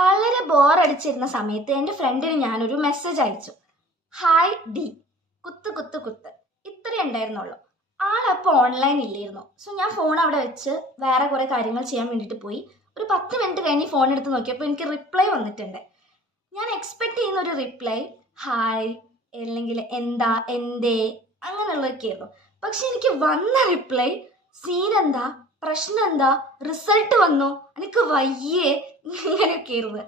വളരെ ബോറടിച്ചിരുന്ന സമയത്ത് എൻ്റെ ഫ്രണ്ടിന് ഞാനൊരു മെസ്സേജ് അയച്ചു. ഹായ് ഡി, കുത്ത് കുത്ത് കുത്ത്, ഇത്രയേ ഉണ്ടായിരുന്നുള്ളൂ. ആളപ്പോൾ ഓൺലൈൻ ഇല്ലായിരുന്നു. സോ ഞാൻ ഫോൺ അവിടെ വെച്ച് വേറെ കുറേ കാര്യങ്ങൾ ചെയ്യാൻ വേണ്ടിയിട്ട് പോയി. ഒരു 10 മിനിറ്റ് കഴിഞ്ഞ് ഫോൺ എടുത്ത് നോക്കിയപ്പോൾ എനിക്ക് റിപ്ലൈ വന്നിട്ടുണ്ട്. ഞാൻ എക്സ്പെക്ട് ചെയ്യുന്ന ഒരു റിപ്ലൈ ഹായ് അല്ലെങ്കിൽ എന്താ എന്തേ അങ്ങനെയുള്ളതൊക്കെയായിരുന്നു. പക്ഷെ എനിക്ക് വന്ന റിപ്ലൈ സീൻ എന്താ, പ്രശ്നം എന്താ, റിസൾട്ട് വന്നു, എനിക്ക് വയ്യേ, ഇങ്ങനെയൊക്കെ ആയിരുന്നു.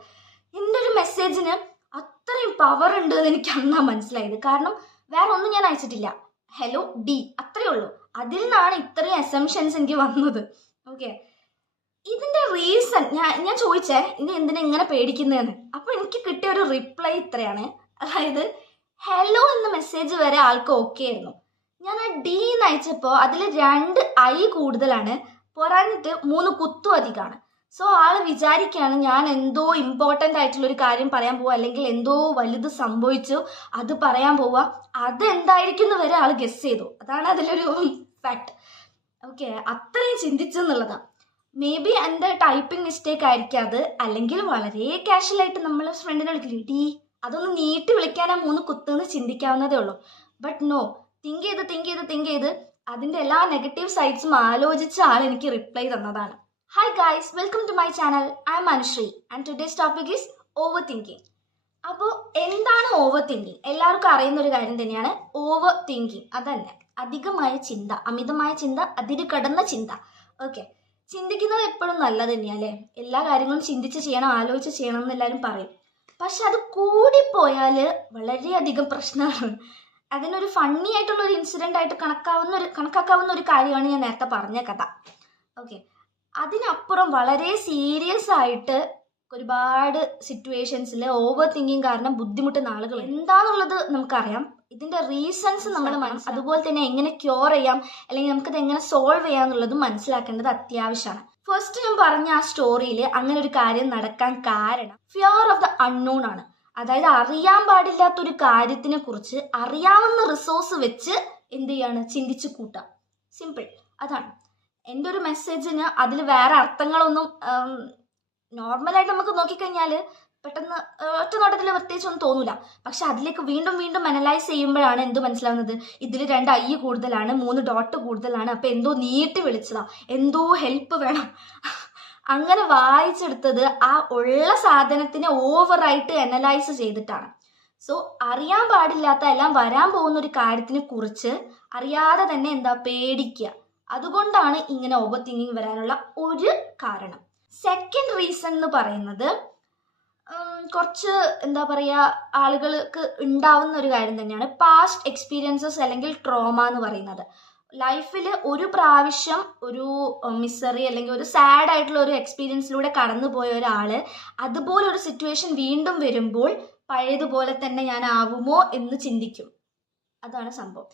എൻ്റെ ഒരു മെസ്സേജിന് അത്രയും പവർ ഉണ്ട് എന്ന് എനിക്ക് അന്നാ മനസ്സിലായത്. കാരണം വേറെ ഒന്നും ഞാൻ അയച്ചിട്ടില്ല, ഹലോ ഡി, അത്രയേ ഉള്ളൂ. അതിൽ നിന്നാണ് ഇത്രയും അസംഷൻസ് എനിക്ക് വന്നത്. ഓക്കെ, ഇതിന്റെ റീസൺ ഞാൻ ചോദിച്ചേ ഇത് എന്തിനാ ഇങ്ങനെ പേടിക്കുന്നതെന്ന്. അപ്പൊ എനിക്ക് കിട്ടിയ ഒരു റിപ്ലൈ ഇത്രയാണ്. അതായത് ഹലോ എന്ന മെസ്സേജ് വരെ ആൾക്ക് ഓക്കെ ആയിരുന്നു. ഞാൻ ആ ഡി എന്ന് അയച്ചപ്പോൾ അതിൽ 2 ഐ കൂടുതലാണ്, പോരാഞ്ഞിട്ട് 3 കുത്തും അധികമാണ്. സോ ആള് വിചാരിക്കുകയാണ് ഞാൻ എന്തോ ഇമ്പോർട്ടൻ്റ് ആയിട്ടുള്ള ഒരു കാര്യം പറയാൻ പോവുക, അല്ലെങ്കിൽ എന്തോ വലുത് സംഭവിച്ചു അത് പറയാൻ പോവുക. അതെന്തായിരിക്കും വരെ ആള് ഗസ് ചെയ്തു. അതാണ് അതിലൊരു ഫാക്ട്. ഓക്കെ, അത്രയും ചിന്തിച്ചു എന്നുള്ളതാണ്. മേ ബി എൻ്റെ ടൈപ്പിംഗ് മിസ്റ്റേക്ക് ആയിരിക്കും അത്, അല്ലെങ്കിൽ വളരെ കാഷ്വലായിട്ട് നമ്മൾ ഫ്രണ്ടിനെ വിളിക്കില്ലേ ഡി, അതൊന്ന് നീട്ടി വിളിക്കാനാ 3 കുത്തുന്ന് ചിന്തിക്കാവുന്നതേ ഉള്ളൂ. ബട്ട് നോ, തിങ്ക് ചെയ്ത് അതിൻ്റെ എല്ലാ നെഗറ്റീവ് സൈഡ്സും ആലോചിച്ച ആൾ എനിക്ക് റിപ്ലൈ തന്നതാണ്. Hi guys, welcome to my channel. I am Anushree and today's topic is over thinking. അപ്പോൾ എന്താണ് ഓവർ തിങ്കിങ്? എല്ലാവർക്കും അറിയുന്ന ഒരു കാര്യം തന്നെയാണ് ഓവർ തിങ്കിങ്. അതന്നെ അധികമായ ചിന്ത, അമിതമായ ചിന്ത, അതിര് കടന്ന ചിന്ത. ഓക്കെ, ചിന്തിക്കുന്നത് എപ്പോഴും നല്ലത് തന്നെയല്ലേ. എല്ലാ കാര്യങ്ങളും ചിന്തിച്ച് ചെയ്യണം, ആലോചിച്ച് ചെയ്യണം എന്ന് എല്ലാവരും പറയും. പക്ഷെ അത് കൂടിപ്പോയാൽ വളരെയധികം പ്രശ്നമാണ്. അതിനൊരു ഫണ്ണി ആയിട്ടുള്ള ഒരു ഇൻസിഡൻ്റ് ആയിട്ട് കണക്കാക്കാവുന്ന ഒരു കാര്യമാണ് ഞാൻ നേരത്തെ പറഞ്ഞ കഥ. ഓക്കെ, അതിനപ്പുറം വളരെ സീരിയസ് ആയിട്ട് ഒരുപാട് സിറ്റുവേഷൻസിൽ ഓവർ തിങ്കിങ് കാരണം ബുദ്ധിമുട്ടുന്ന ആളുകൾ എന്താണെന്നുള്ളത് നമുക്കറിയാം. ഇതിന്റെ റീസൺസ് നമ്മൾ അതുപോലെ തന്നെ എങ്ങനെ ക്യൂർ ചെയ്യാം, അല്ലെങ്കിൽ നമുക്കത് എങ്ങനെ സോൾവ് ചെയ്യാം എന്നുള്ളതും മനസ്സിലാക്കേണ്ടത് അത്യാവശ്യമാണ്. ഫസ്റ്റ് ഞാൻ പറഞ്ഞ ആ സ്റ്റോറിയിൽ അങ്ങനെ ഒരു കാര്യം നടക്കാൻ കാരണം ഫിയർ ഓഫ് ദ അൺനോൺ ആണ്. അതായത് അറിയാൻ പാടില്ലാത്തൊരു കാര്യത്തിനെ കുറിച്ച് അറിയാവുന്ന റിസോഴ്സ് വെച്ച് എന്ത് ചെയ്യാണ്, ചിന്തിച്ച് കൂട്ടാം. സിമ്പിൾ, അതാണ്. എൻ്റെ ഒരു മെസ്സേജിന് അതിൽ വേറെ അർത്ഥങ്ങളൊന്നും നോർമലായിട്ട് നമുക്ക് നോക്കിക്കഴിഞ്ഞാൽ പെട്ടെന്ന് ഒറ്റ നോട്ടത്തിൽ പ്രത്യേകിച്ച് ഒന്നും തോന്നൂല. പക്ഷെ അതിലേക്ക് വീണ്ടും അനലൈസ് ചെയ്യുമ്പോഴാണ് എന്ത് മനസ്സിലാവുന്നത്, ഇതിൽ 2 ഐ കൂടുതലാണ്, 3 ഡോട്ട് കൂടുതലാണ്, അപ്പം എന്തോ നീട്ടി വിളിച്ചതാ, എന്തോ ഹെൽപ്പ് വേണം. അങ്ങനെ വായിച്ചെടുത്തത് ആ ഉള്ള സാധനത്തിനെ ഓവറായിട്ട് അനലൈസ് ചെയ്തിട്ടാണ്. സോ അറിയാൻ പാടില്ലാത്ത എല്ലാം വരാൻ പോകുന്ന ഒരു കാര്യത്തിനെ കുറിച്ച് അറിയാതെ തന്നെ എന്താ പേടിക്കുക. അതുകൊണ്ടാണ് ഇങ്ങനെ ഓവർ തിങ്കിങ് വരാനുള്ള ഒരു കാരണം. സെക്കൻഡ് റീസൺ എന്ന് പറയുന്നത് കുറച്ച് എന്താ പറയുക ആളുകൾക്ക് ഉണ്ടാവുന്ന ഒരു കാര്യം തന്നെയാണ് പാസ്റ്റ് എക്സ്പീരിയൻസസ് അല്ലെങ്കിൽ ട്രോമ എന്ന് പറയുന്നത്. ലൈഫിൽ ഒരു പ്രാവശ്യം ഒരു മിസറി അല്ലെങ്കിൽ ഒരു സാഡ് ആയിട്ടുള്ള ഒരു എക്സ്പീരിയൻസിലൂടെ കടന്നു പോയ ഒരാൾ അതുപോലെ ഒരു സിറ്റുവേഷൻ വീണ്ടും വരുമ്പോൾ പഴയതുപോലെ തന്നെ ഞാൻ ആവുമോ എന്ന് ചിന്തിക്കും. അതാണ് സംഭവം.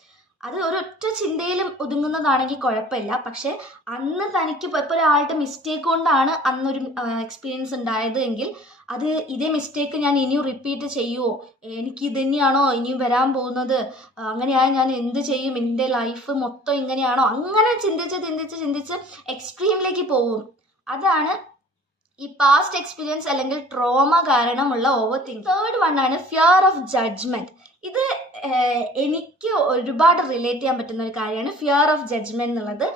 അത് ഒരൊറ്റ ചിന്തയിലും ഒതുങ്ങുന്നതാണെങ്കിൽ കുഴപ്പമില്ല. പക്ഷെ അന്ന് തനിക്ക് ഇപ്പോൾ ഒരാളുടെ മിസ്റ്റേക്ക് കൊണ്ടാണ് അന്നൊരു എക്സ്പീരിയൻസ് ഉണ്ടായത് എങ്കിൽ അത് ഇതേ മിസ്റ്റേക്ക് ഞാൻ ഇനിയും റിപ്പീറ്റ് ചെയ്യുമോ, എനിക്ക് ഇത് തന്നെയാണോ ഇനിയും വരാൻ പോകുന്നത്, അങ്ങനെയായാൽ ഞാൻ എന്ത് ചെയ്യും, എൻ്റെ ലൈഫ് മൊത്തം ഇങ്ങനെയാണോ, അങ്ങനെ ചിന്തിച്ച് എക്സ്ട്രീമിലേക്ക് പോകും. അതാണ് ഈ പാസ്റ്റ് എക്സ്പീരിയൻസ് അല്ലെങ്കിൽ ട്രോമ കാരണമുള്ള ഓവർ തിങ്കിങ്. തേർഡ് വൺ ആണ് ഫിയർ ഓഫ് ജഡ്ജ്മെന്റ്. ഇത് എനിക്ക് ഒരുപാട് റിലേറ്റ് ചെയ്യാൻ പറ്റുന്ന ഒരു കാര്യമാണ് ഫിയർ ഓഫ് ജഡ്ജ്മെന്റ് എന്നുള്ളത്.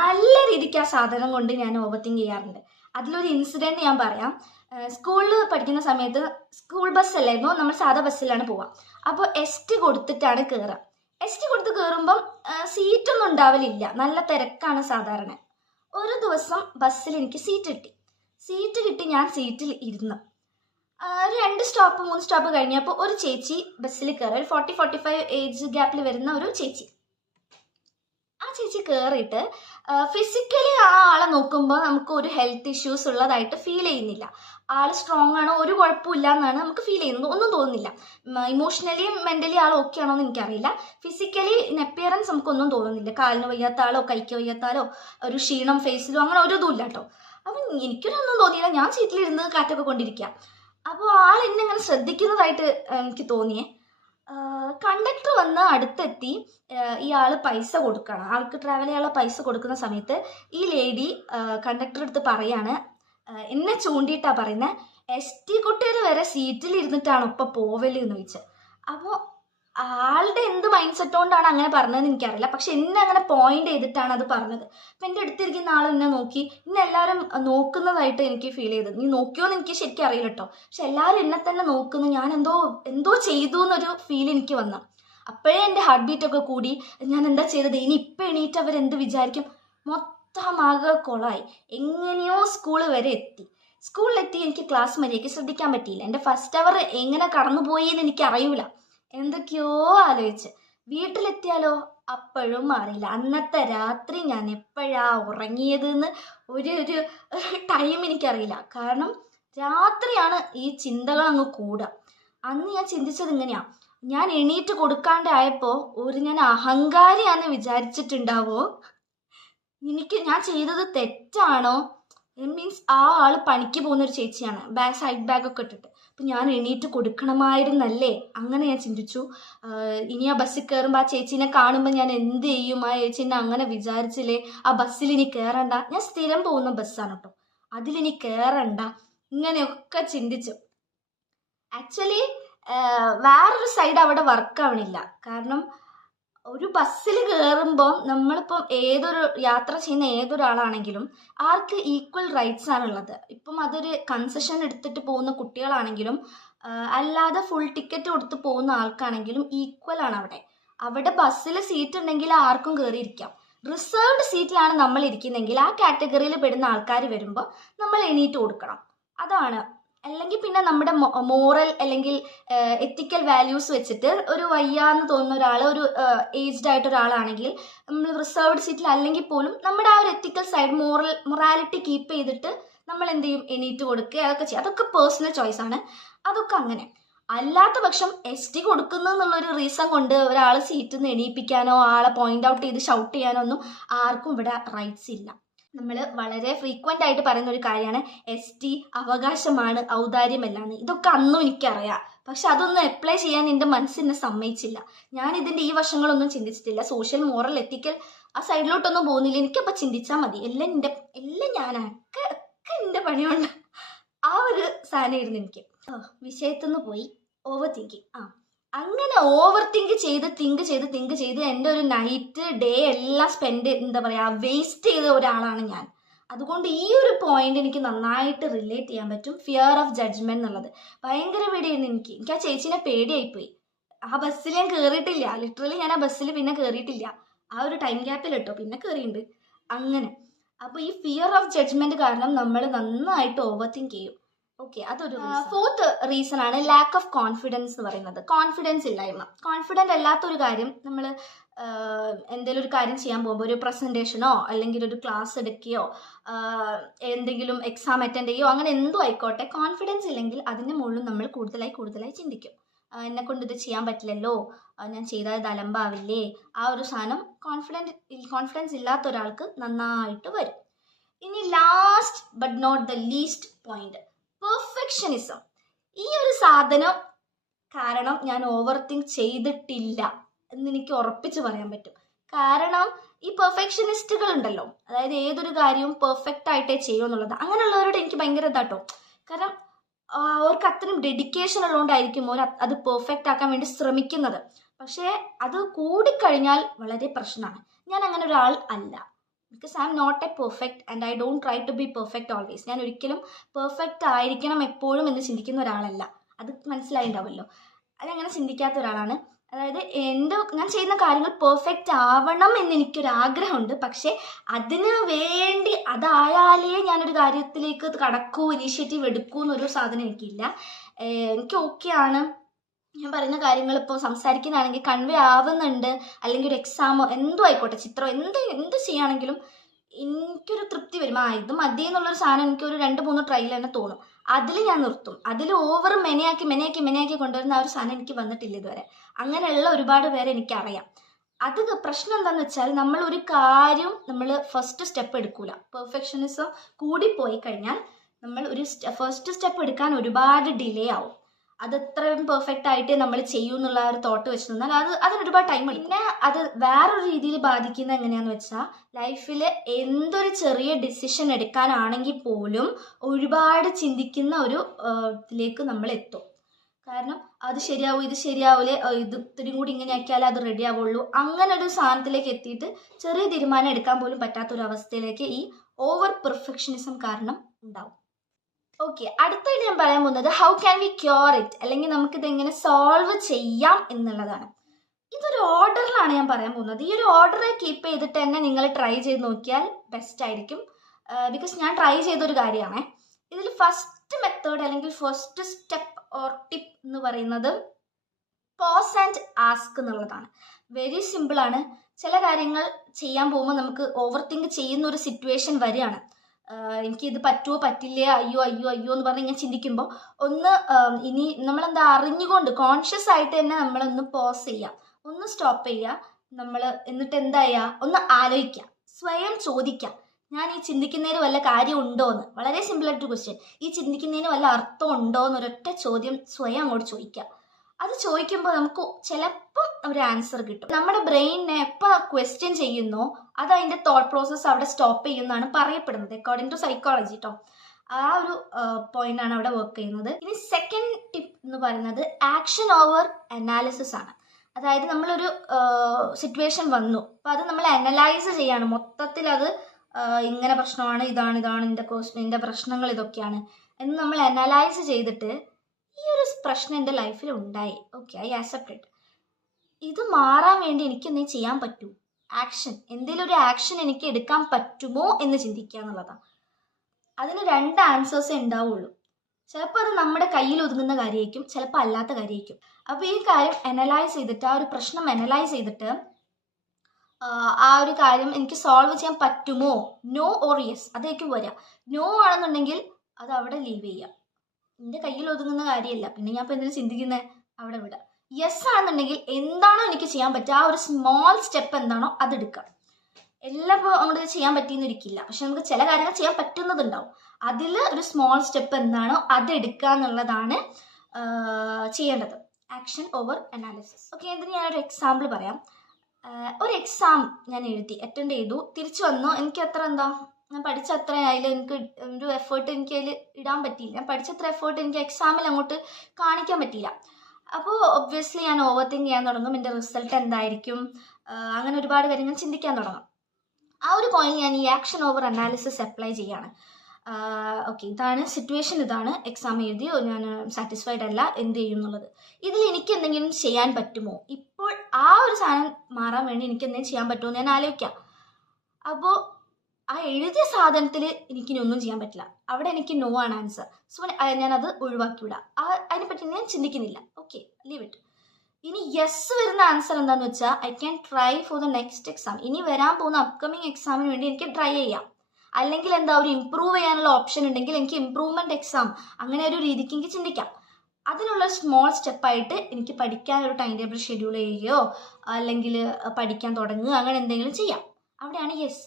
നല്ല രീതിക്ക് ആ സാധനം കൊണ്ട് ഞാൻ ഓവർ തിങ്ക് ചെയ്യാറുണ്ട്. അതിലൊരു ഇൻസിഡൻറ്റ് ഞാൻ പറയാം. സ്കൂളിൽ പഠിക്കുന്ന സമയത്ത് സ്കൂൾ ബസ്സല്ലായിരുന്നു, നമ്മൾ സാധാ ബസ്സിലാണ് പോവുക. അപ്പോൾ എസ് ടി കൊടുത്തിട്ടാണ് കയറുക. എസ് ടി കൊടുത്ത് കയറുമ്പം സീറ്റൊന്നും ഉണ്ടാവലില്ല, നല്ല തിരക്കാണ് സാധാരണ. ഒരു ദിവസം ബസ്സിൽ എനിക്ക് സീറ്റ് കിട്ടി. ഞാൻ സീറ്റിൽ ഇരുന്നു. 2 സ്റ്റോപ്പ് 3 സ്റ്റോപ്പ് കഴിഞ്ഞപ്പോൾ ഒരു ചേച്ചി ബസ്സിൽ കയറി, ഒരു 40-45 ഏജ് ഗ്യാപ്പിൽ വരുന്ന ഒരു ചേച്ചി. ആ ചേച്ചി കയറിയിട്ട് ഫിസിക്കലി ആ ആളെ നോക്കുമ്പോൾ നമുക്ക് ഒരു ഹെൽത്ത് ഇഷ്യൂസ് ഉള്ളതായിട്ട് ഫീൽ ചെയ്യുന്നില്ല. ആൾ സ്ട്രോങ് ആണോ, ഒരു കുഴപ്പമില്ല എന്നാണ് നമുക്ക് ഫീൽ ചെയ്യുന്നത്, ഒന്നും തോന്നുന്നില്ല. ഇമോഷണലി മെൻ്റലി ആൾ ഓക്കെ ആണോ എന്ന് എനിക്കറിയില്ല. ഫിസിക്കലി ഇൻ അപ്പിയറൻസ് നമുക്കൊന്നും തോന്നുന്നില്ല. കാലിന് വയ്യാത്ത ആളോ കൈക്ക് വയ്യാത്ത ആളോ ഒരു ക്ഷീണം ഫേസിലോ അങ്ങനെ ഒരു ഇതും ഇല്ല കേട്ടോ. അപ്പം എനിക്കൊന്നും തോന്നിയില്ല. ഞാൻ സീറ്റിലിരുന്ന് കാറ്റൊക്കെ കൊണ്ടിരിക്കുക. അപ്പോൾ ആൾ എന്നെ ഇങ്ങനെ ശ്രദ്ധിക്കുന്നതായിട്ട് എനിക്ക് തോന്നിയേ. കണ്ടക്ടർ വന്ന് അടുത്തെത്തി ഇയാൾ പൈസ കൊടുക്കണം, ആൾക്ക് ട്രാവൽ ചെയ്യാനുള്ള പൈസ കൊടുക്കുന്ന സമയത്ത് ഈ ലേഡി കണ്ടക്ടർ അടുത്ത് പറയാണ്, എന്നെ ചൂണ്ടിയിട്ടാണ് പറയുന്നത്, ST കുട്ടികൾ വരെ സീറ്റിൽ ഇരുന്നിട്ടാണ് ഇപ്പം പോവല് എന്ന് ചോദിച്ചത്. അപ്പോൾ ആളുടെ എന്ത് മൈൻഡ് സെറ്റ് കൊണ്ടാണ് അങ്ങനെ പറഞ്ഞതെന്ന് എനിക്കറിയില്ല. പക്ഷെ എന്നെ അങ്ങനെ പോയിന്റ് ചെയ്തിട്ടാണ് അത് പറഞ്ഞത്. അപ്പം എൻ്റെ അടുത്തിരിക്കുന്ന ആൾ എന്നെ നോക്കി, എന്നെ എല്ലാവരും നോക്കുന്നതായിട്ട് എനിക്ക് ഫീൽ ചെയ്തത്. നീ നോക്കിയോന്ന് എനിക്ക് ശരിക്കും അറിയില്ല കേട്ടോ, പക്ഷെ എല്ലാവരും എന്നെ തന്നെ നോക്കുന്നു. ഞാൻ എന്തോ ചെയ്തു എന്നൊരു ഫീൽ എനിക്ക് വന്നു. അപ്പോഴേ എൻ്റെ ഹാർട്ട് ബീറ്റ് ഒക്കെ കൂടി. ഞാൻ എന്താ ചെയ്തത്, ഇനി ഇപ്പം എണീറ്റ് അവരെന്ത് വിചാരിക്കും, മൊത്തമാകെ കൊളായി. എങ്ങനെയോ സ്കൂള് വരെ എത്തി. സ്കൂളിലെത്തി എനിക്ക് ക്ലാസ് മര്യാദയ്ക്ക് ശ്രദ്ധിക്കാൻ പറ്റിയില്ല. എൻ്റെ ഫസ്റ്റ് അവർ എങ്ങനെ കടന്നുപോയി എന്ന് എനിക്ക് അറിയൂല. എന്തൊക്കെയോ ആലോചിച്ച് വീട്ടിലെത്തിയാലോ അപ്പോഴും മാറിയില്ല. അന്നത്തെ രാത്രി ഞാൻ എപ്പോഴാ ഉറങ്ങിയതെന്ന് ഒരു ടൈം എനിക്കറിയില്ല. കാരണം രാത്രിയാണ് ഈ ചിന്തകൾ അങ്ങ് കൂടുക. അന്ന് ഞാൻ ചിന്തിച്ചത് ഇങ്ങനെയാ, ഞാൻ എണീറ്റ് കൊടുക്കാണ്ടായപ്പോൾ ഞാൻ അഹങ്കാരിയാന്ന് വിചാരിച്ചിട്ടുണ്ടാവോ, ഞാൻ ചെയ്തത് തെറ്റാണോ, മീൻസ് ആ ആള് പണിക്ക് പോകുന്നൊരു ചേച്ചിയാണ്, സൈഡ് ബാഗൊക്കെ ഇട്ടിട്ട്. അപ്പം ഞാൻ എണീറ്റ് കൊടുക്കണമായിരുന്നല്ലേ, അങ്ങനെ ഞാൻ ചിന്തിച്ചു. ഇനി ആ ബസ്സിൽ കയറുമ്പോൾ ആ ചേച്ചീനെ കാണുമ്പോൾ ഞാൻ എന്ത് ചെയ്യും, ആ ചേച്ചീനെ അങ്ങനെ വിചാരിച്ചില്ലേ, ആ ബസ്സിൽ ഇനി കയറണ്ട, ഞാൻ സ്ഥിരം പോകുന്ന ബസ്സാണ് കേട്ടോ, അതിലിനി കയറണ്ട, ഇങ്ങനെയൊക്കെ ചിന്തിച്ചു. ആക്ച്വലി വേറൊരു സൈഡ് അവിടെ വർക്ക് ആവണില്ല. കാരണം ഒരു ബസ്സിൽ കയറുമ്പോൾ നമ്മളിപ്പം ഏതൊരു യാത്ര ചെയ്യുന്ന ഏതൊരാളാണെങ്കിലും ആർക്ക് ഈക്വൽ റൈറ്റ്സ് ആണുള്ളത്. ഇപ്പം അതൊരു കൺസെഷൻ എടുത്തിട്ട് പോകുന്ന കുട്ടികളാണെങ്കിലും അല്ലാതെ ഫുൾ ടിക്കറ്റ് കൊടുത്ത് പോകുന്ന ആൾക്കാണെങ്കിലും ഈക്വൽ ആണ് അവിടെ ബസ്സിൽ സീറ്റ് ഉണ്ടെങ്കിൽ ആർക്കും കയറിയിരിക്കാം. റിസർവ്ഡ് സീറ്റിലാണ് നമ്മൾ ഇരിക്കുന്നതെങ്കിൽ ആ കാറ്റഗറിയിൽ പെടുന്ന ആൾക്കാർ വരുമ്പോൾ നമ്മൾ എണീറ്റ് കൊടുക്കണം. അതാണ്. അല്ലെങ്കിൽ പിന്നെ നമ്മുടെ മോറൽ അല്ലെങ്കിൽ എത്തിക്കൽ വാല്യൂസ് വെച്ചിട്ട് ഒരു വയ്യാന്ന് തോന്നുന്ന ഒരാൾ, ഒരു ഏജ്ഡ് ആയിട്ട് ഒരാളാണെങ്കിൽ നമ്മൾ റിസർവ്ഡ് സീറ്റിൽ അല്ലെങ്കിൽ പോലും നമ്മുടെ ആ ഒരു എത്തിക്കൽ സൈഡ്, മൊറാലിറ്റി കീപ്പ് ചെയ്തിട്ട് നമ്മൾ എന്ത് ചെയ്യും, എണീറ്റ് കൊടുക്കുക, അതൊക്കെ ചെയ്യും. അതൊക്കെ പേഴ്സണൽ ചോയ്സ് ആണ്. അതൊക്കെ അങ്ങനെ. അല്ലാത്ത പക്ഷം ST കൊടുക്കുന്നു എന്നുള്ളൊരു റീസൺ കൊണ്ട് ഒരാൾ സീറ്റിൽ നിന്ന് എണീപ്പിക്കാനോ ആളെ പോയിന്റ് ഔട്ട് ചെയ്ത് ഷൗട്ട് ചെയ്യാനോ ഒന്നും ആർക്കും ഇവിടെ റൈറ്റ്സ് ഇല്ല. നമ്മൾ വളരെ ഫ്രീക്വൻ്റ് ആയിട്ട് പറയുന്ന ഒരു കാര്യമാണ് ST അവകാശമാണ്, ഔദാര്യമല്ലാന്ന്. ഇതൊക്കെ അന്നും എനിക്കറിയാം. പക്ഷെ അതൊന്നും അപ്ലൈ ചെയ്യാൻ എൻ്റെ മനസ്സിനെ സമ്മതിച്ചില്ല. ഞാൻ ഇതിൻ്റെ ഈ വശങ്ങളൊന്നും ചിന്തിച്ചിട്ടില്ല. സോഷ്യൽ, മോറൽ, എത്തിക്കൽ ആ സൈഡിലോട്ടൊന്നും പോകുന്നില്ല. എനിക്കപ്പോൾ ചിന്തിച്ചാൽ മതി, എല്ലാം ഞാനൊക്കെ എൻ്റെ പണിയുണ്ട്. ആ ഒരു സാധനമായിരുന്നു എനിക്ക്. വിഷയത്തിൽ നിന്ന് പോയി. Over thinking. അങ്ങനെ ഓവർ തിങ്ക് ചെയ്ത് എൻ്റെ ഒരു നൈറ്റ് ഡേ എല്ലാം വേസ്റ്റ് ചെയ്ത ഒരാളാണ് ഞാൻ. അതുകൊണ്ട് ഈ ഒരു പോയിന്റ് എനിക്ക് നന്നായിട്ട് റിലേറ്റ് ചെയ്യാൻ പറ്റും. ഫിയർ ഓഫ് ജഡ്ജ്മെന്റ് എന്നുള്ളത് ഭയങ്കര പേടിയായിരുന്നു എനിക്ക് ആ ചേച്ചീനെ പേടിയായിപ്പോയി. ആ ബസ്സിൽ ഞാൻ കയറിയിട്ടില്ല. ലിറ്ററലി ഞാൻ ആ ബസ്സിൽ പിന്നെ കയറിയിട്ടില്ല. ആ ഒരു ടൈം ഗ്യാപ്പിൽ കേട്ടോ പിന്നെ കയറിയിട്ടുണ്ട്. അങ്ങനെ. അപ്പോൾ ഈ ഫിയർ ഓഫ് ജഡ്ജ്മെന്റ് കാരണം നമ്മൾ നന്നായിട്ട് ഓവർ തിങ്ക് ചെയ്യും. ഓക്കെ, അതൊരു ഫോർത്ത് റീസൺ ആണ് ലാക്ക് ഓഫ് കോൺഫിഡൻസ് എന്ന് പറയുന്നത്. കോൺഫിഡൻസ് ഇല്ലായ്മ. കോൺഫിഡൻ്റ് അല്ലാത്തൊരു കാര്യം, നമ്മൾ എന്തെങ്കിലും ഒരു കാര്യം ചെയ്യാൻ പോകുമ്പോൾ, ഒരു പ്രസൻറ്റേഷനോ അല്ലെങ്കിൽ ഒരു ക്ലാസ് എടുക്കുകയോ എന്തെങ്കിലും എക്സാം അറ്റൻഡ് ചെയ്യുകയോ അങ്ങനെ എന്തോ ആയിക്കോട്ടെ, കോൺഫിഡൻസ് ഇല്ലെങ്കിൽ അതിൻ്റെ മുകളിൽ നമ്മൾ കൂടുതലായി ചിന്തിക്കും. എന്നെ കൊണ്ട് ഇത് ചെയ്യാൻ പറ്റില്ലല്ലോ, ഞാൻ ചെയ്താൽ ഇത് അലമ്പാവില്ലേ, ആ ഒരു സാധനം കോൺഫിഡൻസ് ഇല്ലാത്ത ഒരാൾക്ക് നന്നായിട്ട് വരും. ഇനി last but not the least point, perfectionism. ഈ ഒരു സാധനം കാരണം ഞാൻ ഓവർ തിങ്ക് ചെയ്തിട്ടില്ല എന്ന് എനിക്ക് ഉറപ്പിച്ച് പറയാൻ പറ്റും. കാരണം ഈ പെർഫെക്ഷനിസ്റ്റുകൾ ഉണ്ടല്ലോ, അതായത് ഏതൊരു കാര്യവും പെർഫെക്റ്റ് ആയിട്ടേ ചെയ്യുമെന്നുള്ളത്, അങ്ങനെയുള്ളവരോട് എനിക്ക് ഭയങ്കര ഇതാട്ടോ. കാരണം അവർക്ക് അത്രയും ഡെഡിക്കേഷൻ ഉള്ളതുകൊണ്ടായിരിക്കും അവർ അത് പെർഫെക്റ്റ് ആക്കാൻ വേണ്ടി ശ്രമിക്കുന്നത്. പക്ഷേ അത് കൂടിക്കഴിഞ്ഞാൽ വളരെ പ്രശ്നമാണ്. ഞാൻ അങ്ങനെ ഒരാൾ അല്ല. Because I am not a perfect and I don't try to be perfect always. ഞാൻ ഒരിക്കലും പെർഫെക്റ്റ് ആയിരിക്കണം എപ്പോഴും എന്ന് ചിന്തിക്കുന്ന ഒരാളല്ല. അത് മനസ്സിലായിട്ടുണ്ടാവുമല്ലോ. അതങ്ങനെ ചിന്തിക്കാത്ത ഒരാളാണ്. അതായത് ഞാൻ ചെയ്യുന്ന കാര്യങ്ങൾ പെർഫെക്റ്റ് ആവണം എന്ന് എനിക്കൊരാഗ്രഹമുണ്ട്. പക്ഷേ അതിന് വേണ്ടി അതായാലേ ഞാനൊരു കാര്യത്തിലേക്ക് കടക്കൂ, ഇനീഷ്യേറ്റീവ് എടുക്കൂ എന്നൊരു സാധനം എനിക്കില്ല. എനിക്ക് ഓക്കെയാണ് ഞാൻ പറയുന്ന കാര്യങ്ങൾ ഇപ്പോൾ സംസാരിക്കുന്നതാണെങ്കിൽ കൺവേ ആവുന്നുണ്ട്, അല്ലെങ്കിൽ ഒരു എക്സാമോ എന്തോ ആയിക്കോട്ടെ, ചിത്രം എന്ത് ചെയ്യുകയാണെങ്കിലും എനിക്കൊരു തൃപ്തി വരും. ഇത് മതി എന്നുള്ളൊരു സാധനം എനിക്കൊരു 2-3 ട്രയൽ തന്നെ തോന്നും. അതിൽ ഞാൻ നിർത്തും. അതിൽ ഓവർ മെനയാക്കി കൊണ്ടുവരുന്ന ആ ഒരു സാധനം എനിക്ക് വന്നിട്ടില്ല ഇതുവരെ. അങ്ങനെയുള്ള ഒരുപാട് പേരെ എനിക്കറിയാം. അത് പ്രശ്നം എന്താണെന്ന് വെച്ചാൽ നമ്മൾ ഒരു കാര്യം ഫസ്റ്റ് സ്റ്റെപ്പ് എടുക്കൂല. പെർഫെക്ഷനിസം കൂടിപ്പോയി കഴിഞ്ഞാൽ നമ്മൾ ഒരു ഫസ്റ്റ് സ്റ്റെപ്പ് എടുക്കാൻ ഒരുപാട് ഡിലേ ആവും. അത് എത്രയും പെർഫെക്റ്റ് ആയിട്ട് നമ്മൾ ചെയ്യൂ എന്നുള്ള ഒരു തോട്ട് വെച്ച് നിന്നാൽ അതിനൊരുപാട് ടൈം എടുക്കും. പിന്നെ അത് വേറൊരു രീതിയിൽ ബാധിക്കുന്ന എങ്ങനെയാന്ന് വെച്ചാൽ ലൈഫിൽ എന്തൊരു ചെറിയ ഡിസിഷൻ എടുക്കാനാണെങ്കിൽ പോലും ഒരുപാട് ചിന്തിക്കുന്ന ഒരു ഇതിലേക്ക് നമ്മൾ എത്തും. കാരണം അത് ശരിയാവും, ഇത് ശരിയാവില്ലേ, ഇത് ഇത്തിരി കൂടി ഇങ്ങനെ ആക്കിയാലേ അത് റെഡി ആവുള്ളൂ, അങ്ങനെ ഒരു സാധനത്തിലേക്ക് എത്തിയിട്ട് ചെറിയ തീരുമാനം എടുക്കാൻ പോലും പറ്റാത്തൊരു അവസ്ഥയിലേക്ക് ഈ ഓവർ പെർഫെക്ഷനിസം കാരണം ഉണ്ടാവും. ഓക്കെ, അടുത്തായിട്ട് ഞാൻ പറയാൻ പോകുന്നത് how can we cure it, അല്ലെങ്കിൽ നമുക്കിത് എങ്ങനെ സോൾവ് ചെയ്യാം എന്നുള്ളതാണ്. ഇതൊരു ഓർഡറിലാണ് ഞാൻ പറയാൻ പോകുന്നത്. ഈ ഒരു ഓർഡറെ കീപ്പ് ചെയ്തിട്ട് തന്നെ നിങ്ങൾ ട്രൈ ചെയ്ത് നോക്കിയാൽ ബെസ്റ്റ് ആയിരിക്കും. ബിക്കോസ് ഞാൻ ട്രൈ ചെയ്തൊരു കാര്യമാണ്. ഇതിൽ ഫസ്റ്റ് മെത്തേഡ് അല്ലെങ്കിൽ ഫസ്റ്റ് സ്റ്റെപ്പ് ഓർ ടിപ്പ് എന്ന് പറയുന്നത് പോസ് ആൻഡ് ആസ്ക് എന്നുള്ളതാണ്. വെരി സിമ്പിൾ ആണ്. ചില കാര്യങ്ങൾ ചെയ്യാൻ പോകുമ്പോൾ നമുക്ക് ഓവർ തിങ്ക് ചെയ്യുന്ന ഒരു സിറ്റുവേഷൻ വരികയാണ്. എനിക്ക് ഇത് പറ്റുമോ പറ്റില്ല, അയ്യോ അയ്യോ അയ്യോ എന്ന് പറഞ്ഞ് ഇങ്ങനെ ചിന്തിക്കുമ്പോൾ ഒന്ന് ഇനി നമ്മളെന്താ അറിഞ്ഞുകൊണ്ട് കോൺഷ്യസ് ആയിട്ട് തന്നെ നമ്മളൊന്ന് പോസ് ചെയ്യുക, ഒന്ന് സ്റ്റോപ്പ് ചെയ്യുക. നമ്മൾ എന്നിട്ട് എന്താ ചെയ്യുക, ഒന്ന് ആലോചിക്കുക, സ്വയം ചോദിക്കുക, ഞാൻ ഈ ചിന്തിക്കുന്നതിന് വല്ല കാര്യം ഉണ്ടോ എന്ന്. വളരെ സിമ്പിളായിട്ടൊരു ക്വസ്റ്റ്യൻ. ഈ ചിന്തിക്കുന്നതിന് വല്ല അർത്ഥം ഉണ്ടോ എന്നൊരൊറ്റ ചോദ്യം സ്വയം അങ്ങോട്ട് ചോദിക്കുക. അത് ചോദിക്കുമ്പോൾ നമുക്ക് ചിലപ്പം ഒരു ആൻസർ കിട്ടും. നമ്മുടെ ബ്രെയിനിനെ എപ്പോൾ ക്വസ്റ്റ്യൻ ചെയ്യുന്നോ അത് അതിൻ്റെ തോട്ട് പ്രോസസ്സ് അവിടെ സ്റ്റോപ്പ് ചെയ്യുന്നതാണ് പറയപ്പെടുന്നത്, അക്കോർഡിംഗ് ടു സൈക്കോളജി കേട്ടോ. ആ ഒരു പോയിന്റാണ് അവിടെ വർക്ക് ചെയ്യുന്നത്. ഇനി സെക്കൻഡ് ടിപ്പ് എന്ന് പറയുന്നത് ആക്ഷൻ ഓവർ അനാലിസിസ് ആണ്. അതായത് നമ്മളൊരു സിറ്റുവേഷൻ വന്നു, അപ്പം അത് നമ്മൾ അനലൈസ് ചെയ്യാണ്. മൊത്തത്തിൽ അത് ഇങ്ങനെ പ്രശ്നമാണ്, ഇതാണ് എൻ്റെ പ്രശ്നങ്ങൾ ഇതൊക്കെയാണ് എന്ന് നമ്മൾ അനലൈസ് ചെയ്തിട്ട് ഈ ഒരു പ്രശ്നം എൻ്റെ ലൈഫിൽ ഉണ്ടായി, ഓക്കെ ഐ ആക്സെപ്റ്റ് ഇറ്റ്, ഇത് മാറാൻ വേണ്ടി എനിക്ക് എന്തെങ്കിലും ചെയ്യാൻ പറ്റൂ, ആക്ഷൻ, എന്തെങ്കിലും ഒരു ആക്ഷൻ എനിക്ക് എടുക്കാൻ പറ്റുമോ എന്ന് ചിന്തിക്കുക എന്നുള്ളതാണ്. അതിന് 2 ആൻസേഴ്സേ ഉണ്ടാവുള്ളൂ. ചിലപ്പോൾ അത് നമ്മുടെ കയ്യിൽ ഒതുങ്ങുന്ന കാര്യമായിരിക്കും, ചിലപ്പോൾ അല്ലാത്ത കാര്യമായിരിക്കും. അപ്പോൾ ഈ കാര്യം അനലൈസ് ചെയ്തിട്ട്, ആ ഒരു പ്രശ്നം അനലൈസ് ചെയ്തിട്ട് ആ ഒരു കാര്യം എനിക്ക് സോൾവ് ചെയ്യാൻ പറ്റുമോ, നോ ഓർ യെസ് അതായിരിക്കും വരിക. നോ ആണെന്നുണ്ടെങ്കിൽ അത് അവിടെ ലീവ് ചെയ്യുക, എൻ്റെ കയ്യിൽ ഒതുങ്ങുന്ന കാര്യമല്ല, പിന്നെ ഞാൻ ഇപ്പോൾ എന്തെങ്കിലും ചിന്തിക്കുന്നത് അവിടെ വിടുക. യെസ് ആണെന്നുണ്ടെങ്കിൽ എന്താണോ എനിക്ക് ചെയ്യാൻ പറ്റുക, ആ ഒരു സ്മോൾ സ്റ്റെപ്പ് എന്താണോ അതെടുക്കുക. എല്ലാം ഇപ്പോൾ അങ്ങോട്ട് ചെയ്യാൻ പറ്റിയെന്നിരിക്കില്ല, പക്ഷെ നമുക്ക് ചില കാര്യങ്ങൾ ചെയ്യാൻ പറ്റുന്നതുണ്ടാവും. അതിൽ ഒരു സ്മോൾ സ്റ്റെപ്പ് എന്താണോ അതെടുക്കുക എന്നുള്ളതാണ് ചെയ്യേണ്ടത്. Action over analysis. ഓക്കെ, ഇതിന് ഞാനൊരു എക്സാമ്പിൾ പറയാം. ഒരു എക്സാം ഞാൻ അറ്റൻഡ് ചെയ്തു, തിരിച്ചു വന്നു. എനിക്ക് ഞാൻ പഠിച്ച അത്ര അതിൽ എനിക്ക് ഒരു എഫേർട്ട് എനിക്ക് അതിൽ ഇടാൻ പറ്റിയില്ല. ഞാൻ പഠിച്ചത്ര എഫേർട്ട് എനിക്ക് എക്സാമിൽ അങ്ങോട്ട് കാണിക്കാൻ പറ്റിയില്ല. അപ്പോൾ ഒബ്വിയസ്ലി ഞാൻ ഓവർ തിങ്ക് ചെയ്യാൻ തുടങ്ങും, എൻ്റെ റിസൾട്ട് എന്തായിരിക്കും, അങ്ങനെ ഒരുപാട് കാര്യങ്ങൾ ചിന്തിക്കാൻ തുടങ്ങും. ആ ഒരു പോയിന്റ് ഞാൻ ഈ ആക്ഷൻ ഓവർ അനാലിസിസ് അപ്ലൈ ചെയ്യാണ്. ഓക്കെ, ഇതാണ് സിറ്റുവേഷൻ, ഇതാണ് എക്സാം എഴുതി, ഞാൻ സാറ്റിസ്ഫൈഡ് അല്ല, എന്ത് ചെയ്യും എന്നുള്ളത്. ഇതിൽ എനിക്ക് എന്തെങ്കിലും ചെയ്യാൻ പറ്റുമോ, ഇപ്പോൾ ആ ഒരു സാധനം മാറാൻ വേണ്ടി എനിക്ക് എന്തെങ്കിലും ചെയ്യാൻ പറ്റുമോ എന്ന് ഞാൻ ആലോചിക്കാം. അപ്പോൾ ആ എഴുതിയ സാധനത്തിൽ എനിക്കിനി ഒന്നും ചെയ്യാൻ പറ്റില്ല, അവിടെ എനിക്ക് നോ ആണ് ആൻസർ. സോ ഞാനത് ഒഴിവാക്കി വിടാം, അതിനെപ്പറ്റി ഞാൻ ചിന്തിക്കുന്നില്ല. Okay, leave it. ഇനി യെസ് വരുന്ന ആൻസർ എന്താണെന്ന് വെച്ചാൽ I can try for the next exam. ഇനി വരാൻ പോകുന്ന അപ്കമിങ് എക്സാമിന് വേണ്ടി എനിക്ക് ട്രൈ ചെയ്യാം. അല്ലെങ്കിൽ എന്താ, ഒരു ഇമ്പ്രൂവ് ചെയ്യാനുള്ള ഓപ്ഷൻ ഉണ്ടെങ്കിൽ എനിക്ക് ഇമ്പ്രൂവ്മെൻറ്റ് എക്സാം, അങ്ങനെ ഒരു രീതിക്ക് എനിക്ക് ചിന്തിക്കാം. അതിനുള്ള സ്മോൾ സ്റ്റെപ്പായിട്ട് എനിക്ക് പഠിക്കാൻ ഒരു ടൈം ടേബിൾ ഷെഡ്യൂൾ ചെയ്യുകയോ അല്ലെങ്കിൽ പഠിക്കാൻ തുടങ്ങുക, അങ്ങനെ എന്തെങ്കിലും ചെയ്യാം. അവിടെയാണ് യെസ്.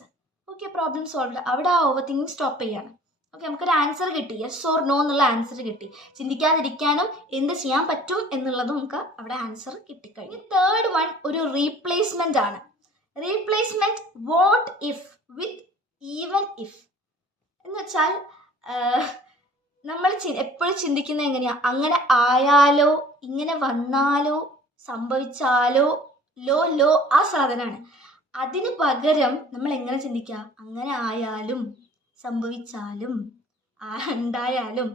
Okay, problem solved. അവിടെ ആ ഓവർ തിങ്കിങ് സ്റ്റോപ്പ് ചെയ്യാണ്. ഓക്കെ, നമുക്കൊരു ആൻസർ കിട്ടി, യെസ് ഓർ നോ എന്നുള്ള ആൻസർ കിട്ടി. ചിന്തിക്കാതിരിക്കാനും എന്ത് ചെയ്യാൻ പറ്റും എന്നുള്ളതും നമുക്ക് അവിടെ ആൻസർ കിട്ടിക്കഴിഞ്ഞു. തേർഡ് വൺ ഒരു റീപ്ലേസ്മെന്റ് ആണ്. Replacement what if with even if എന്ന് വെച്ചാൽ നമ്മൾ എപ്പോഴും ചിന്തിക്കുന്നത് എങ്ങനെയാ, അങ്ങനെ ആയാലോ, ഇങ്ങനെ വന്നാലോ, സംഭവിച്ചാലോ, ലോ ആ സാധനമാണ്. അതിന് പകരം നമ്മൾ എങ്ങനെ ചിന്തിക്കുക, അങ്ങനെ ആയാലും സംഭവിച്ചാലും ഉണ്ടായാലും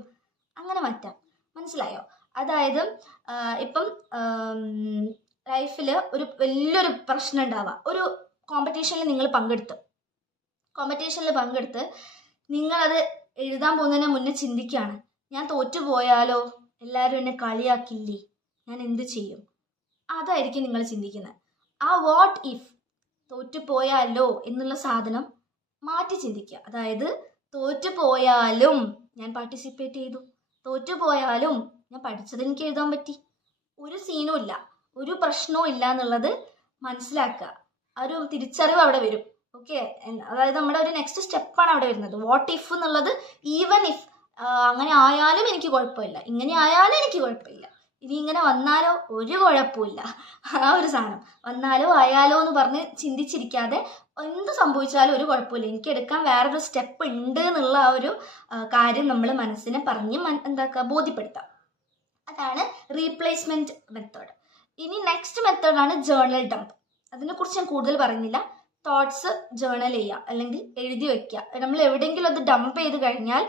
അങ്ങനെ മാറ്റാം. മനസ്സിലായോ? അതായത് ഇപ്പം ലൈഫിൽ ഒരു വലിയൊരു പ്രശ്നം ഉണ്ടാവാം. ഒരു കോമ്പറ്റീഷനിൽ നിങ്ങൾ പങ്കെടുത്ത് നിങ്ങളത് എഴുതാൻ പോകുന്നതിന് മുന്നേ ചിന്തിക്കുകയാണ്, ഞാൻ തോറ്റുപോയാലോ, എല്ലാവരും എന്നെ കളിയാക്കില്ലേ, ഞാൻ എന്ത് ചെയ്യും, അതായിരിക്കും നിങ്ങൾ ചിന്തിക്കുന്നത്. ആ വാട്ട് ഇഫ്, തോറ്റുപോയാലോ എന്നുള്ള സാധനം മാറ്റി ചിന്തിക്കുക. അതായത് തോറ്റുപോയാലും ഞാൻ പാർട്ടിസിപ്പേറ്റ് ചെയ്തു, തോറ്റുപോയാലും ഞാൻ പഠിച്ചത് എനിക്ക് എഴുതാൻ പറ്റി, ഒരു സീനും ഇല്ല, ഒരു പ്രശ്നവും ഇല്ല എന്നുള്ളത് മനസ്സിലാക്കുക. ഒരു തിരിച്ചറിവ് അവിടെ വരും. ഓക്കെ, അതായത് നമ്മുടെ ഒരു നെക്സ്റ്റ് സ്റ്റെപ്പാണ് അവിടെ വരുന്നത്. വാട്ട് ഇഫ് എന്നുള്ളത് ഈവൻ ഇഫ് അങ്ങനെ ആയാലും എനിക്ക് കുഴപ്പമില്ല, ഇങ്ങനെ ആയാലും എനിക്ക് കുഴപ്പമില്ല, ഇനി ഇങ്ങനെ വന്നാലോ ഒരു കുഴപ്പമില്ല, ആ ഒരു സാധനം. വന്നാലോ ആയാലോ എന്ന് പറഞ്ഞ് ചിന്തിച്ചിരിക്കാതെ എന്ത് സംഭവിച്ചാലും ഒരു കുഴപ്പമില്ല, എനിക്ക് എടുക്കാൻ വേറൊരു സ്റ്റെപ്പ് ഉണ്ട് എന്നുള്ള ആ ഒരു കാര്യം നമ്മൾ മനസ്സിനെ പറഞ്ഞ് എന്താക്കുക ബോധ്യപ്പെടുത്താം. അതാണ് റീപ്ലേസ്മെന്റ് മെത്തേഡ്. ഇനി നെക്സ്റ്റ് മെത്തേഡാണ് ജേർണൽ ഡംപ്. അതിനെക്കുറിച്ച് ഞാൻ കൂടുതൽ പറയുന്നില്ല. തോട്ട്സ് ജേർണൽ ചെയ്യുക അല്ലെങ്കിൽ എഴുതി വെക്കുക. നമ്മൾ എവിടെയെങ്കിലും അത് ഡംപ് ചെയ്ത് കഴിഞ്ഞാൽ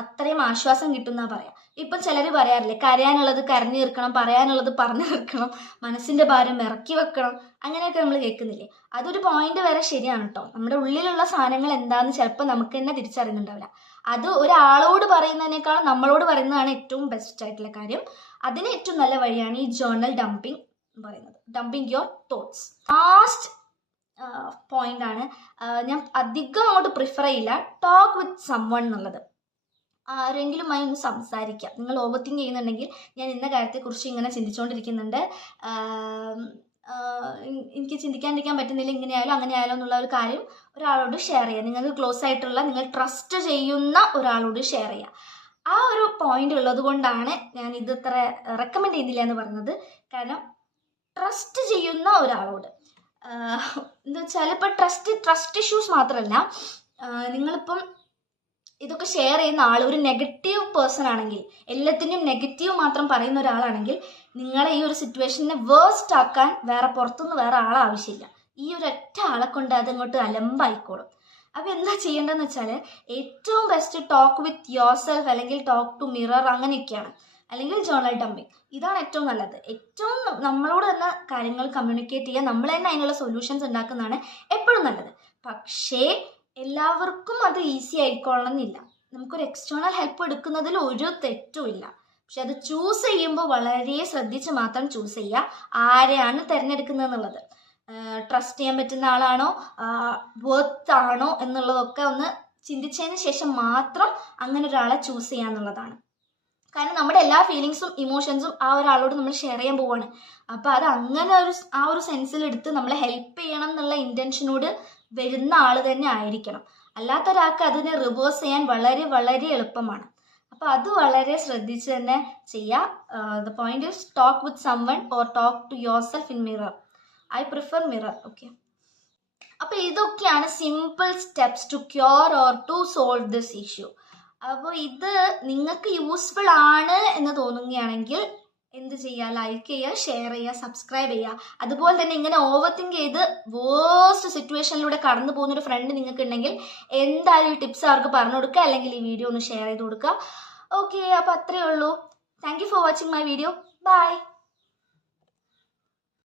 അത്രയും ആശ്വാസം കിട്ടുമെന്നാണ് പറയാം. ഇപ്പം ചിലർ പറയാറില്ലേ, കരയാനുള്ളത് കരഞ്ഞു തീർക്കണം, പറയാനുള്ളത് പറഞ്ഞു തീർക്കണം, മനസ്സിൻ്റെ ഭാരം ഇറക്കി വെക്കണം, അങ്ങനെയൊക്കെ നമ്മൾ കേൾക്കുന്നില്ലേ. അതൊരു പോയിന്റ് വരെ ശരിയാണ് കേട്ടോ. നമ്മുടെ ഉള്ളിലുള്ള സാധനങ്ങൾ എന്താണെന്ന് ചിലപ്പോൾ നമുക്ക് തന്നെ തിരിച്ചറിയുന്നുണ്ടാവില്ല. അത് ഒരാളോട് പറയുന്നതിനേക്കാളും നമ്മളോട് പറയുന്നതാണ് ഏറ്റവും ബെസ്റ്റ് ആയിട്ടുള്ള കാര്യം. അതിന് ഏറ്റവും നല്ല വഴിയാണ് ഈ ജേർണൽ ഡംപിങ് പറയുന്നത്. Dumping your thoughts. Last point ആണ്, ഞാൻ അധികം അങ്ങോട്ട് പ്രിഫർ ചെയ്യില്ല ടോക്ക് വിത്ത് സംവൺ എന്നുള്ളത്. ആരെങ്കിലുമായി ഒന്ന് സംസാരിക്കുക. നിങ്ങൾ ഓവർ തിങ്ക് ചെയ്യുന്നുണ്ടെങ്കിൽ, ഞാൻ ഇന്ന കാര്യത്തെക്കുറിച്ച് ഇങ്ങനെ ചിന്തിച്ചുകൊണ്ടിരിക്കുന്നുണ്ട്, എനിക്ക് ചിന്തിക്കാണ്ടിരിക്കാൻ പറ്റുന്നില്ല, ഇങ്ങനെയായാലും അങ്ങനെ ആയാലും എന്നുള്ള ഒരു കാര്യം ഒരാളോട് ഷെയർ ചെയ്യുക. നിങ്ങൾക്ക് ക്ലോസ് ആയിട്ടുള്ള, നിങ്ങൾ ട്രസ്റ്റ് ചെയ്യുന്ന ഒരാളോട് ഷെയർ ചെയ്യുക. ആ ഒരു പോയിന്റ് ഉള്ളത് കൊണ്ടാണ് ഞാൻ ഇത് ഇത്ര റെക്കമെൻഡ് ചെയ്യുന്നില്ല എന്ന് പറഞ്ഞത്. കാരണം ട്രസ്റ്റ് ചെയ്യുന്ന ഒരാളോട് എന്താ വെച്ചാൽ, ഇപ്പം ട്രസ്റ്റ് ഇഷ്യൂസ് മാത്രമല്ല, നിങ്ങളിപ്പം ഇതൊക്കെ ഷെയർ ചെയ്യുന്ന ആൾ ഒരു നെഗറ്റീവ് പേഴ്സൺ ആണെങ്കിൽ, എല്ലാത്തിനും നെഗറ്റീവ് മാത്രം പറയുന്ന ഒരാളാണെങ്കിൽ, നിങ്ങളെ ഈ ഒരു സിറ്റുവേഷനെ വേഴ്സ്റ്റ് ആക്കാൻ പുറത്തുനിന്ന് വേറെ ആളെ ആവശ്യമില്ല. ഈ ഒരു ഒറ്റ ആളെ കൊണ്ട് അതങ്ങോട്ട് അലമ്പായിക്കോളും. അപ്പോൾ എന്താ ചെയ്യേണ്ടതെന്ന് വെച്ചാൽ, ഏറ്റവും best talk with your self, അല്ലെങ്കിൽ ടോക്ക് ടു മിറർ, അങ്ങനെയൊക്കെയാണ്. അല്ലെങ്കിൽ ജേർണൽ ഡംപിങ്. ഇതാണ് ഏറ്റവും നല്ലത്. ഏറ്റവും നമ്മളോട് തന്നെ കാര്യങ്ങൾ കമ്മ്യൂണിക്കേറ്റ് ചെയ്യുക, നമ്മൾ തന്നെ അതിനുള്ള സൊല്യൂഷൻസ് ഉണ്ടാക്കുന്നതാണ് എപ്പോഴും നല്ലത്. പക്ഷേ എല്ലാവർക്കും അത് ഈസി ആയിക്കൊള്ളണമെന്നില്ല. നമുക്കൊരു എക്സ്റ്റേണൽ ഹെൽപ്പ് എടുക്കുന്നതിൽ ഒരു തെറ്റുമില്ല. പക്ഷെ അത് ചൂസ് ചെയ്യുമ്പോൾ വളരെ ശ്രദ്ധിച്ച് മാത്രം ചൂസ് ചെയ്യുക, ആരെയാണ് തിരഞ്ഞെടുക്കുന്നത് എന്നുള്ളത്. ട്രസ്റ്റ് ചെയ്യാൻ പറ്റുന്ന ആളാണോ, വർത്ത് ആണോ എന്നുള്ളതൊക്കെ ഒന്ന് ചിന്തിച്ചതിന് ശേഷം മാത്രം അങ്ങനെ ഒരാളെ ചൂസ് ചെയ്യുക എന്നുള്ളതാണ്. കാരണം നമ്മുടെ എല്ലാ ഫീലിങ്സും ഇമോഷൻസും ആ ഒരാളോട് നമ്മൾ ഷെയർ ചെയ്യാൻ പോവാണ്. അപ്പോൾ അത് അങ്ങനെ ആ ഒരു സെൻസിലെടുത്ത് നമ്മളെ ഹെൽപ്പ് ചെയ്യണം എന്നുള്ള ഇൻറ്റൻഷനോട് വരുന്ന ആൾ തന്നെ ആയിരിക്കണം. അല്ലാത്ത ഒരാൾക്ക് അതിനെ റിവേഴ്സ് ചെയ്യാൻ വളരെ വളരെ എളുപ്പമാണ്. അപ്പോൾ അത് വളരെ ശ്രദ്ധിച്ച് തന്നെ ചെയ്യുക. The point is talk with someone or talk to yourself in mirror. I prefer mirror. Okay, അപ്പോൾ ഇതൊക്കെയാണ് simple steps to cure or to solve this issue. അപ്പോൾ ഇത് നിങ്ങൾക്ക് യൂസ്ഫുൾ ആണ് എന്ന് തോന്നുകയാണെങ്കിൽ എന്ത് ചെയ്യുക, ലൈക്ക് ചെയ്യുക, ഷെയർ ചെയ്യുക, സബ്സ്ക്രൈബ് ചെയ്യുക. അതുപോലെ തന്നെ ഇങ്ങനെ ഓവർ തിങ്ക് ചെയ്ത് വേസ്റ്റ് സിറ്റുവേഷനിലൂടെ കടന്നു പോകുന്നൊരു ഫ്രണ്ട് നിങ്ങൾക്ക് ഉണ്ടെങ്കിൽ എന്തായാലും ഈ ടിപ്സ് അവർക്ക് പറഞ്ഞു കൊടുക്കുക, അല്ലെങ്കിൽ ഈ വീഡിയോ ഒന്ന് ഷെയർ ചെയ്ത് കൊടുക്കുക. ഓക്കെ, അപ്പോൾ അത്രയേ ഉള്ളൂ. Thank you for watching my video. By.